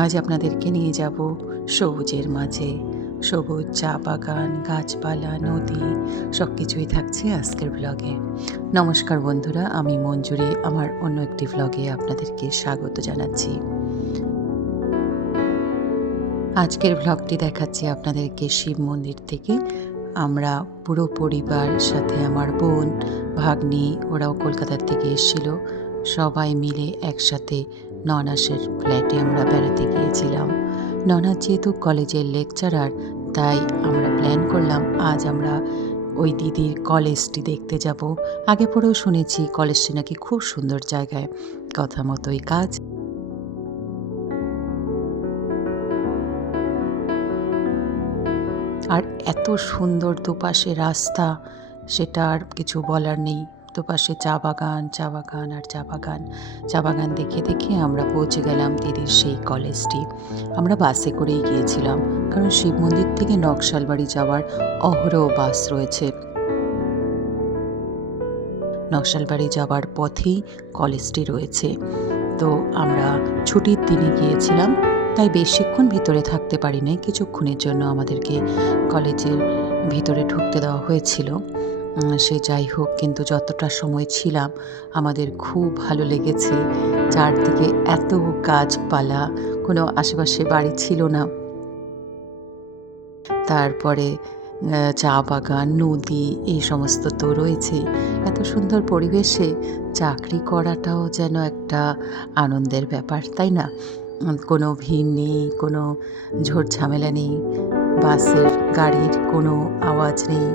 আজ আপনাদেরকে নিয়ে যাব সবুজের মাঝে। সবুজ চা বাগান, গাছপালা, নদী সব কিছুই থাকছে আজকের ব্লগে। নমস্কার বন্ধুরা, আমি মঞ্জুরি। আমার অন্য একটি ব্লগে আপনাদেরকে স্বাগত জানাচ্ছি। আজকের ব্লগটি দেখাচ্ছি আপনাদেরকে শিব মন্দির থেকে। আমরা পুরো পরিবার সাথে আমার বোন, ভাগ্নি, ওরাও কলকাতার থেকে এসেছিল। সবাই মিলে একসাথে ননাসের ফ্ল্যাটে আমরা বেড়াতে গিয়েছিলাম। ননাস যেহেতু কলেজের লেকচারার, তাই আমরা প্ল্যান করলাম আজ আমরা ওই দিদির কলেজটি দেখতে যাব। আগে পরেও শুনেছি কলেজটি নাকি খুব সুন্দর জায়গায়, কথা মতোই কাজ। আর এত সুন্দর দুপাশে রাস্তা, সেটা আর কিছু বলার নেই। দুপাশে চা বাগান, চা বাগান আর চা বাগান। চা বাগান দেখে দেখে আমরা পৌঁছে গেলাম দিদির সেই কলেজটি। আমরা বাসে করেই গিয়েছিলাম, কারণ শিব মন্দির থেকে নকশালবাড়ি যাওয়ার অহরহ বাস রয়েছে। নকশালবাড়ি যাওয়ার পথেই কলেজটি রয়েছে। তো আমরা ছুটির দিনে গিয়েছিলাম, তাই বেশিক্ষণ ভিতরে থাকতে পারি নাই। কিছুক্ষণের জন্য আমাদেরকে কলেজের ভিতরে ঢুকতে দেওয়া হয়েছিল। সে যাই হোক, কিন্তু যতটা সময় ছিলাম আমাদের খুব ভালো লেগেছে। চারদিকে এত গাছপালা, কোনো আশেপাশে বাড়ি ছিল না। তারপরে চা বাগান, নদী এই সমস্ত তো রয়েছে। এত সুন্দর পরিবেশে চাকরি করাটাও যেন একটা আনন্দের ব্যাপার, তাই না? কোনো ভিড় নেই, কোনো ঝড় ঝামেলা নেই, বাসের গাড়ির কোনো আওয়াজ নেই।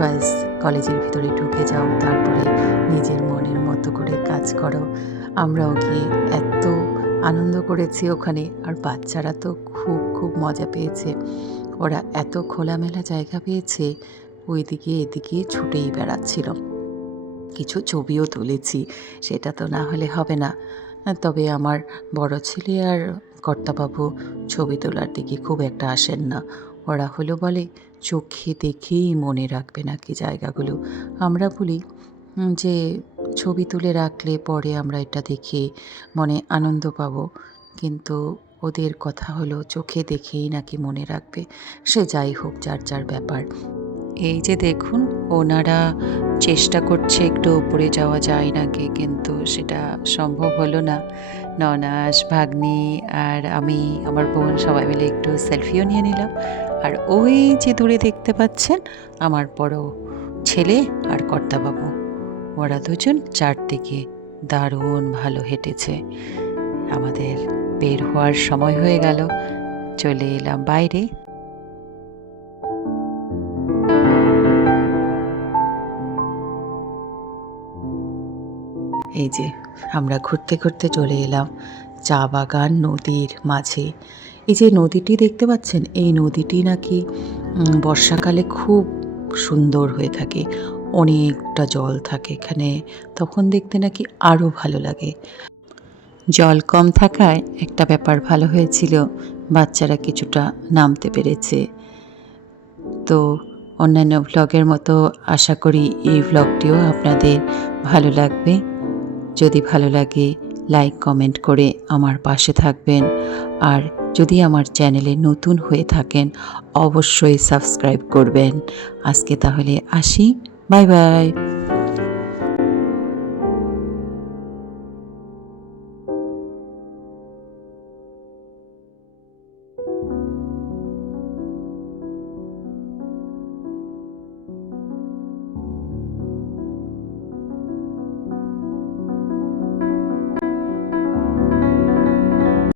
ব্যাস, কলেজের ভিতরে ঢুকে যাও, তারপরে নিজের মনের মতো করে কাজ করো। আমরাও গিয়ে এত আনন্দ করেছি ওখানে। আর বাচ্চারা তো খুব খুব মজা পেয়েছে। ওরা এত খোলামেলা জায়গা পেয়েছে, ওইদিকে এদিকে ছুটেই বেড়াচ্ছিল। কিছু ছবিও তুলেছি, সেটা তো না হলে হবে না। তবে আমার বড় ছেলে আর কর্তাবাবু ছবি তোলার দিকে খুব একটা আসেন না। ওরা হলো বলে চোখে দেখেই মনে রাখবে নাকি জায়গাগুলো। আমরা বলি যে ছবি তুলে রাখলে পরে আমরা এটা দেখে মনে আনন্দ পাবো, কিন্তু ওদের কথা হলো চোখে দেখেই নাকি মনে রাখবে। সে যাই হোক, যার যার ব্যাপার। এই যে দেখুন, ওনারা চেষ্টা করছে একটু উপরে যাওয়া যায় নাকি, কিন্তু সেটা সম্ভব হলো না। ননাস, ভাগ্নি আর আমি, আমার বোন সবাই মিলে একটু সেলফিও নিয়ে নিলাম। আর ওই যে দূরে দেখতে পাচ্ছেন আমার বড় ছেলে আর কর্তাবাবু, ওরা দুজন চারদিকে দারুণ ভালো হেঁটেছে। আমাদের বের হওয়ার সময় হয়ে গেল, চলে এলাম বাইরে। এই যে আমরা ঘুরতে ঘুরতে চলে এলাম চা বাগান নদীর মাঝে। এই যে নদীটি দেখতে পাচ্ছেন, এই নদীটি নাকি বর্ষাকালে খুব সুন্দর হয়ে থাকে। অনেকটা জল থাকে এখানে, তখন দেখতে নাকি আরও ভালো লাগে। জল কম থাকায় একটা ব্যাপার ভালো হয়েছিল, বাচ্চারা কিছুটা নামতে পেরেছে। তো অন্যান্য ভ্লগের মতো আশা করি এই ভ্লগটিও আপনাদের ভালো লাগবে। যদি ভালো লাগে লাইক কমেন্ট করে আমার পাশে থাকবেন। আর যদি আমার চ্যানেলে নতুন হয়ে থাকেন অবশ্যই সাবস্ক্রাইব করবেন। আজকে তাহলে আসি, বাই বাই।